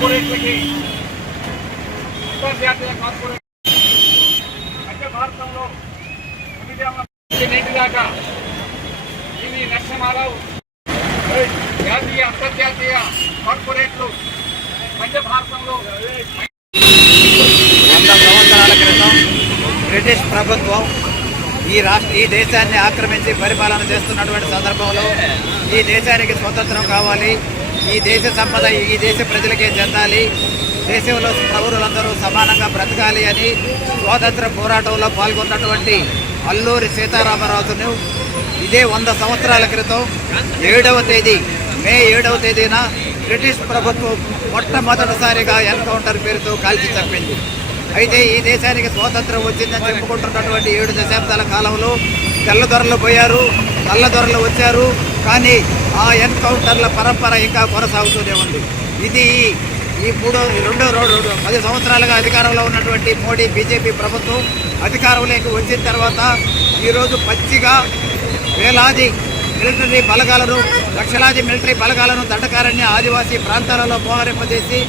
కార్పొరేట్లకి అంతర్జాతీయ కార్పొరేట్ మధ్య భారతంలో నేటి దాకా ఇవి నరసింహారావు జాతీయ అంతర్జాతీయ కార్పొరేట్లు మధ్య భారతంలో 100 సంవత్సరాల క్రితం బ్రిటిష్ ప్రభుత్వం ఈ దేశాన్ని ఆక్రమించి పరిపాలన చేస్తున్నటువంటి సందర్భంలో ఈ దేశానికి స్వతంత్రం కావాలి, ఈ దేశ సంపద ఈ దేశ ప్రజలకే చెందాలి, దేశంలో పౌరులందరూ సమానంగా బ్రతకాలి అని స్వాతంత్ర పోరాటంలో పాల్గొన్నటువంటి అల్లూరి సీతారామరాజును ఇదే 100 సంవత్సరాల క్రితం 7వ తేదీ మే 7వ తేదీన బ్రిటిష్ ప్రభుత్వం మొట్టమొదటిసారిగా ఎన్కౌంటర్ పేరుతో కాల్చి చంపింది. అయితే ఈ దేశానికి స్వాతంత్రం వచ్చిందని చెప్పుకుంటున్నటువంటి 7 దశాబ్దాల కాలంలో తెల్లదొరలు పోయారు, నల్లదొరలు వచ్చారు, కానీ ఆ ఎన్కౌంటర్ల పరంపర ఇంకా కొనసాగుతూనే ఉంది. ఇది ఈ 10 సంవత్సరాలుగా అధికారంలో ఉన్నటువంటి మోడీ బీజేపీ ప్రభుత్వం అధికారంలోకి వచ్చిన తర్వాత ఈరోజు పచ్చిగా వేలాది మిలిటరీ బలగాలను, లక్షలాది మిలిటరీ బలగాలను దండకారణ్య ఆదివాసీ ప్రాంతాలలో మోహరింపజేసి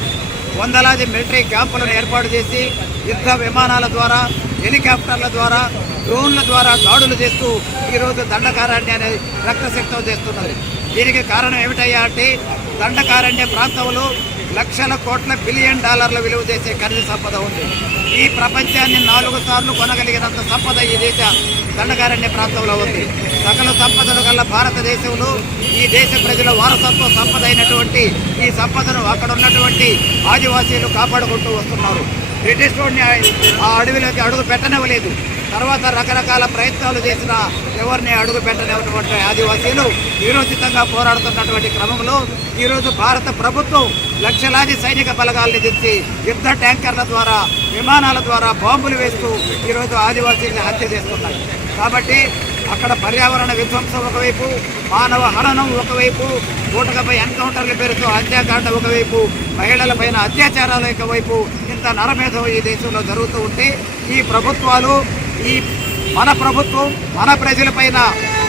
వందలాది మిలిటరీ క్యాంపులను ఏర్పాటు చేసి యుద్ధ విమానాల ద్వారా, హెలికాప్టర్ల ద్వారా, డ్రోన్ల ద్వారా దాడులు చేస్తూ ఈరోజు దండకారణ్యాన్ని రక్తసిక్తం చేస్తున్నది. దీనికి కారణం ఏమిటయ్యా అంటే దండకారణ్య ప్రాంతంలో లక్షల కోట్ల బిలియన్ డాలర్ల విలువ చేసే ఖనిజ సంపద ఉంది. ఈ ప్రపంచాన్ని 4 సార్లు కొనగలిగినంత సంపద ఈ దేశ దండకారణ్య ప్రాంతంలో ఉంది. సకల సంపదలు గల భారతదేశంలో ఈ దేశ ప్రజల వారసత్వ సంపద అయినటువంటి ఈ సంపదను అక్కడ ఉన్నటువంటి ఆదివాసీలు కాపాడుకుంటూ వస్తున్నారు. బ్రిటిష్ వాడిని ఆ అడవిలోకి అడుగు పెట్టనివ్వలేదు. తర్వాత రకరకాల ప్రయత్నాలు చేసిన ఎవరిని అడుగు పెట్టనివ్వటువంటి ఆదివాసీలు వీరోచితంగా పోరాడుతున్నటువంటి క్రమంలో ఈరోజు భారత ప్రభుత్వం లక్షలాది సైనిక బలగాల్ని తెచ్చి యుద్ధ ట్యాంకర్ల ద్వారా, విమానాల ద్వారా బాంబులు వేస్తూ ఈరోజు ఆదివాసీల్ని హత్య చేస్తున్నాయి. కాబట్టి అక్కడ పర్యావరణ విధ్వంసం ఒకవైపు, మానవ హననం ఒకవైపు, కూటకపై ఎన్కౌంటర్ల పేరుతో హత్యాకాండ ఒకవైపు, మహిళలపైన అత్యాచారాలు ఒకవైపు, ఇంత నరమేధం ఈ దేశంలో జరుగుతూ ఉంటే ఈ ప్రభుత్వాలు మన ప్రభుత్వం మన ప్రజలపైన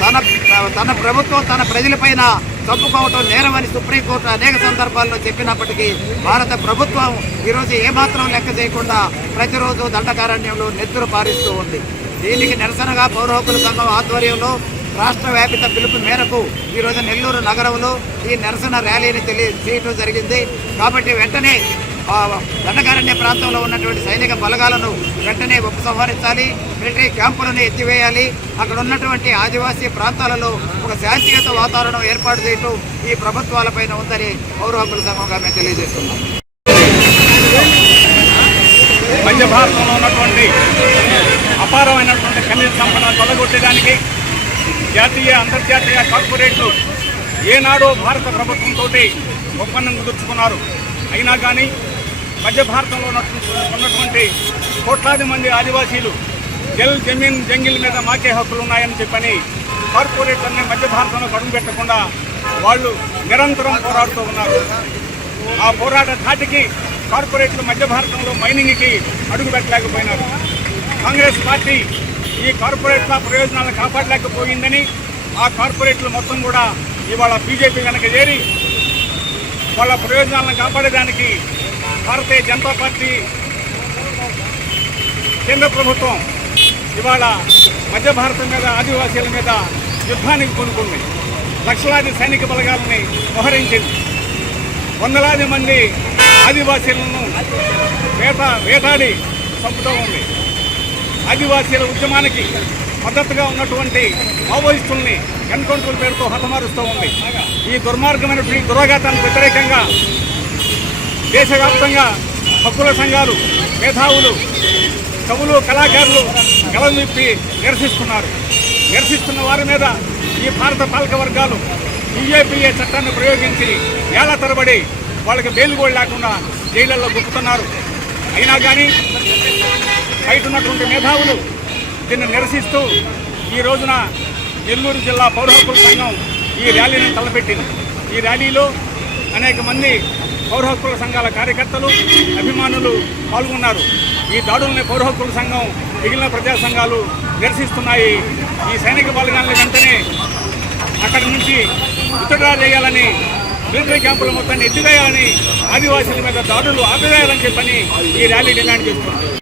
తన ప్రజలపైన చంపుకోవటం నేరమని సుప్రీంకోర్టు అనేక సందర్భాల్లో చెప్పినప్పటికీ భారత ప్రభుత్వం ఈరోజు ఏమాత్రం లెక్క చేయకుండా ప్రతిరోజు దండకారణ్యంలో నెత్తురు పారిస్తూ ఉంది. దీనికి నిరసనగా పౌర హక్కుల సంఘం ఆధ్వర్యంలో రాష్ట్ర వ్యాపిత పిలుపు మేరకు ఈరోజు నెల్లూరు నగరంలో ఈ నిరసన ర్యాలీని చేయడం జరిగింది. కాబట్టి వెంటనే దండకారణ్య ప్రాంతంలో ఉన్నటువంటి సైనిక బలగాలను వెంటనే ఉపసంహరించాలి, మిలిటరీ క్యాంపులను ఎత్తివేయాలి, అక్కడ ఉన్నటువంటి ఆదివాసీ ప్రాంతాలలో ఒక శాంతియుత వాతావరణం ఏర్పాటు చేయటం ఈ ప్రభుత్వాలపైన ఉందని పౌర హక్కుల సంఘంగా మేము తెలియజేస్తున్నాం. మధ్య భారతంలో ఉన్నటువంటి అపారమైనటువంటి ఖనిజ సంపదను కొల్లగొట్టడానికి జాతీయ అంతర్జాతీయ కార్పొరేట్లు ఏనాడో భారత ప్రభుత్వంతో ఒప్పందం కుదుర్చుకున్నారు. అయినా కానీ మధ్య భారతంలో ఉన్నటువంటి కోట్లాది మంది ఆదివాసీలు జమీన్ జంగిల్ మీద మాకే హక్కులు ఉన్నాయని చెప్పని కార్పొరేట్లన్నీ మధ్య భారతంలో అడుగు పెట్టకుండా వాళ్ళు నిరంతరం పోరాడుతూ ఉన్నారు. ఆ పోరాట ధాటికి కార్పొరేట్లు మధ్య భారతంలో మైనింగ్కి అడుగు పెట్టలేకపోయినారు. కాంగ్రెస్ పార్టీ ఈ కార్పొరేట్ల ప్రయోజనాలను కాపాడలేకపోయిందని ఆ కార్పొరేట్లు మొత్తం కూడా ఇవాళ బీజేపీ వెనక చేరి వాళ్ళ ప్రయోజనాలను కాపాడేదానికి భారతీయ జనతా పార్టీ కేంద్ర ప్రభుత్వం ఇవాళ మధ్య భారతం మీద, ఆదివాసీల మీద యుద్ధానికి పూనుకుంది. లక్షలాది సైనిక బలగాలని మోహరించింది. వందలాది మంది ఆదివాసీలను వేటాడి చంపుతూ ఉంది. ఆదివాసీల ఉద్యమానికి మద్దతుగా ఉన్నటువంటి మావోయిస్టుల్ని ఎన్కౌంటర్ల పేరుతో హతమారుస్తూ ఉంది. ఈ దుర్మార్గమైనటువంటి దురాఘాతానికి వ్యతిరేకంగా దేశవ్యాప్తంగా హక్కుల సంఘాలు, మేధావులు, కవులు, కళాకారులు గలం విప్పి నిరసిస్తున్న వారి మీద ఈ భారత పాలక వర్గాలు బీజేపీఏ చట్టాన్ని ప్రయోగించి ఏళ్ల తరబడి వాళ్ళకి బెయిల్ కూడా లేకుండా జైళ్లలో గుప్పుతున్నారు. అయినా కానీ బయట ఉన్నటువంటి మేధావులు దీన్ని నిరసిస్తూ ఈ రోజున నెల్లూరు జిల్లా పౌర హక్కుల సంఘం ఈ ర్యాలీని తలపెట్టింది. ఈ ర్యాలీలో అనేక మంది పౌర హక్కుల సంఘాల కార్యకర్తలు, అభిమానులు పాల్గొన్నారు. ఈ దాడుల్ని పౌర హక్కుల సంఘం, మిగిలిన ప్రజా సంఘాలు నిరసిస్తున్నాయి. ఈ సైనిక బలగాలను వెంటనే అక్కడి నుంచి విత్డ్రా చేయాలని మిలిటరీ క్యాంపుల మొత్తాన్ని ఎత్తివేయాలని, ఆదివాసుల మీద దాడులు ఆపివేయాలని చెప్పని ఈ ర్యాలీ డిమాండ్ చేస్తుంది.